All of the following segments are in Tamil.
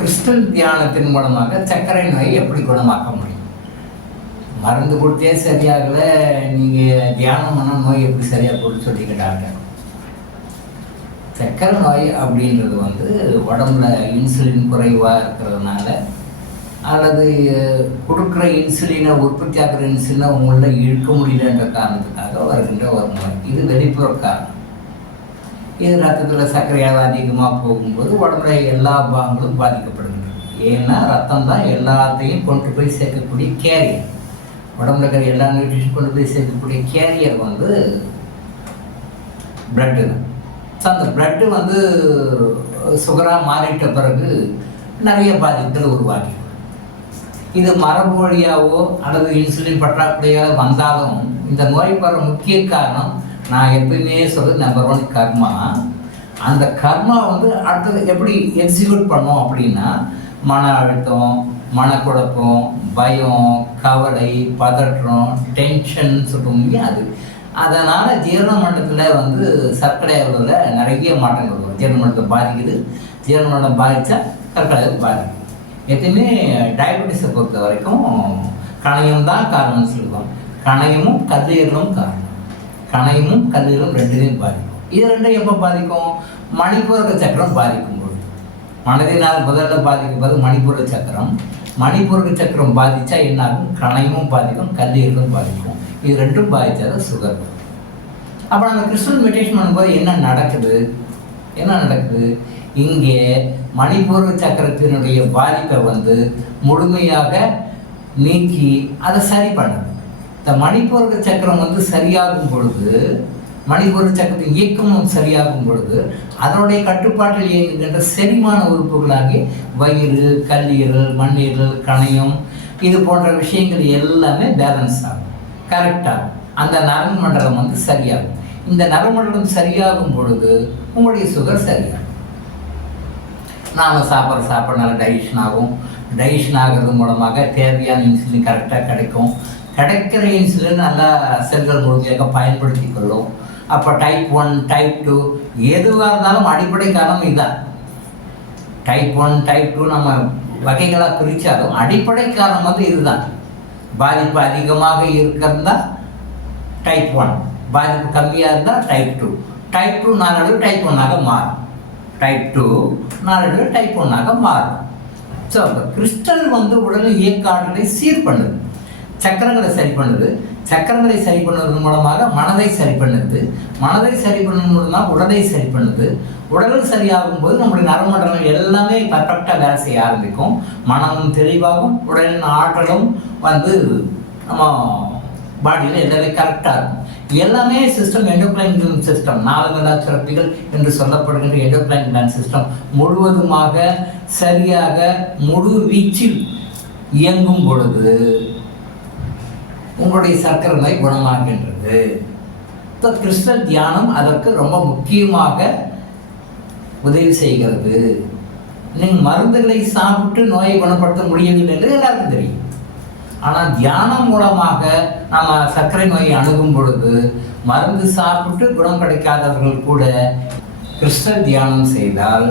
கிறிஸ்டல் தியானத்தின் மூலமாக சர்க்கரை நோயை எப்படி குணமாக்க முடியும்? மருந்து கொடுத்தே சரியாகலை, நீங்கள் தியானம் பண்ண நோய் எப்படி சரியாக போட்டு சொல்லிக்க டாக்டர். சர்க்கரை நோய் அப்படின்றது உடம்புல இன்சுலின் குறைவாக இருக்கிறதுனால அல்லது கொடுக்குற இன்சுலினை உற்பத்தி ஆகிற இன்சுலினை உங்களில் இழுக்க முடியலன்ற காரணத்துக்காக வருகின்ற ஒரு நோய். இது வெளிப்புற காரணம். இது ரத்தத்தில் சர்க்கரை அளவு அதிகமாக போகும்போது உடம்புல எல்லா பாகங்களும் பாதிக்கப்படுகின்றன. ஏன்னா ரத்தம் தான் எல்லாத்தையும் கொண்டு போய் சேர்க்கக்கூடிய கேரியர். உடம்புல இருக்கிற எல்லா நியூட்ரிஷன் கொண்டு போய் சேர்க்கக்கூடிய கேரியர் பிளட்டு தான். ஸோ அந்த பிளட்டு சுகராக மாறிட்ட பிறகு நிறைய பாதிப்புகள் உருவாக்கி, இது மரபு வழியாவோ அல்லது இன்சுலின் பற்றாக்குறையாக வந்தாலும் இந்த நோய் வர முக்கிய காரணம் நான் எப்பயுமே சொல்றது நம்பர் 1 கர்மா. அந்த கர்மா அடுத்தது எப்படி எக்ஸிக்யூட் பண்ணோம் அப்படின்னா மன அழுத்தம், மனக்குழப்பம், பயம், கவலை, பதற்றம், டென்ஷன் சொல்லுவோம். அதனால் ஜீரண மண்டலத்தில் சர்க்கரை அளவில் நிறைய மாற்றங்கள் வரும். ஜீரண மண்டலத்தை பாதிக்குது. ஜீரண மண்டலம் பாதித்தா சர்க்கரை அளவு பாதிக்குது. எப்பயுமே டயபெட்டிஸை பொறுத்த வரைக்கும் கணையம் தான் காரணம்னு சொல்லுவோம். கணையமும் கல்லீரலும் காரணம். கணையமும் கல்லீரலும் ரெண்டுலேயும் பாதிக்கும். இது ரெண்டும் எப்போ பாதிக்கும்? மணிப்பூரக சக்கரம் பாதிக்கும் பொழுது. மனதினால் முதல்ல பாதிக்கும்போது மணிப்பூரக சக்கரம். மணிப்பூரக சக்கரம் பாதித்தா என்னாகும்? கணையமும் பாதிக்கும், கல்லீரலும் பாதிக்கும். இது ரெண்டும் பாதித்தாதான் சுகர். அப்போ நம்ம கிறிஸ்டல் மெடிடேஷன் பண்ணும்போது என்ன நடக்குது? இங்கே மணிப்பூரக சக்கரத்தினுடைய பாதிப்பை முழுமையாக நீக்கி அதை சரி பண்ணுது. இந்த மணிப்பூரக சக்கரம் சரியாகும் பொழுது, மணிப்பூரக சக்கரத்தின் இயக்கமும் சரியாகும் பொழுது அதனுடைய கட்டுப்பாட்டில் இயங்குகின்ற செரிமான உறுப்புகளாகி வயிறு, கல்லீரல், மண்ணீரல், கணையம் இது போன்ற விஷயங்கள் எல்லாமே பேலன்ஸ் ஆகும், கரெக்டாகும். அந்த நரம்பு மண்டலம் சரியாகும். இந்த நரம்பு மண்டலம் சரியாகும் பொழுது உங்களுடைய சுகர் சரியாகும். நாம் சாப்பிட்ற நல்லா டைஜஷன் ஆகும். டைஜஷன் ஆகிறது மூலமாக தேவையான இன்சுலின் கரெக்டாக கிடைக்கும். கிடைக்கிற இன்சுலின் நல்லா செல்கள் முழுமையாக பயன்படுத்தி கொள்ளும். அப்போ டைப் 1, டைப் 2 எதுவாக இருந்தாலும் அடிப்படை காரணம் இதுதான். டைப் 1, டைப் 2 நம்ம வகைகளாக பிரித்தாலும் அடிப்படை காரணம் இதுதான். பாதிப்பு அதிகமாக இருக்கிறதா டைப் 1, பாதிப்பு கம்மியாக இருந்தால் டைப் 2. டைப் 2 நாளடைவு டைப் 1ஆக மாறும். டைப் 2 நாளடைவு டைப் 1ஆக மாறும். ஸோ கிறிஸ்டல் உடலில் இயக்க ஆற்றலை சீர் பண்ணுது, சக்கரங்களை சரி பண்ணுது. சக்கரங்களை சரி பண்ணுவதன் மூலமாக மனதை சரி பண்ணுது. மனதை சரி பண்ணுவதன் மூலமாக உடலை சரி பண்ணுது. உடல் சரியாகும் போது நம்முடைய நரம்பு எல்லாமே பர்ஃபெக்டாக வேலை செய்ய ஆரம்பிக்கும். மனமும் தெளிவாகும், உடலின் ஆற்றலும் நம்ம பாடியில் எல்லாமே கரெக்டாக இருக்கும். எல்லாமே சிஸ்டம் எண்டோக்ரைன் சிஸ்டம், 4 சுரப்பிகள் என்று சொல்லப்படுகின்ற எண்டோக்ரைன் கிளாண்ட் சிஸ்டம் முழுவதுமாக சரியாக முழு வீச்சில் இயங்கும் பொழுது உங்களுடைய சர்க்கரை நோய் குணமாகின்றது. இப்போ கிறிஸ்டல் தியானம் அதற்கு ரொம்ப முக்கியமாக உதவி செய்கிறது. நீங்கள் மருந்துகளை சாப்பிட்டு நோயை குணப்படுத்த முடியவில்லை என்று எல்லாருக்கும் தெரியும். ஆனால் தியானம் மூலமாக நம்ம சர்க்கரை நோயை அணுகும் பொழுது மருந்து சாப்பிட்டு குணம் கிடைக்காதவர்கள் கூட கிறிஸ்டல் தியானம் செய்தால்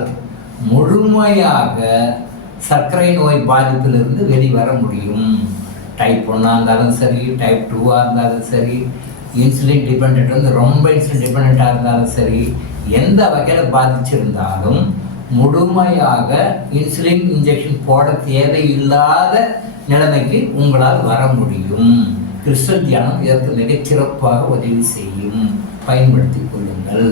முழுமையாக சர்க்கரை நோய் பாதிப்பிலிருந்து வெளிவர முடியும். டைப் 1ஆக இருந்தாலும் சரி, டைப் 2ஆக இருந்தாலும் சரி, இன்சுலின் டிபெண்ட் ரொம்ப இன்சுலின் டிபெண்ட்டாக இருந்தாலும் சரி, எந்த வகையில் பாதிச்சிருந்தாலும் முழுமையாக இன்சுலின் இன்ஜெக்ஷன் போட தேவையில்லாத நிலைமைக்கு உங்களால் வர முடியும். கிறிஸ்டல் தியானம் இதற்கு மிகச்சிறப்பாக உதவி செய்யும். பயன்படுத்திக் கொள்ளுங்கள்.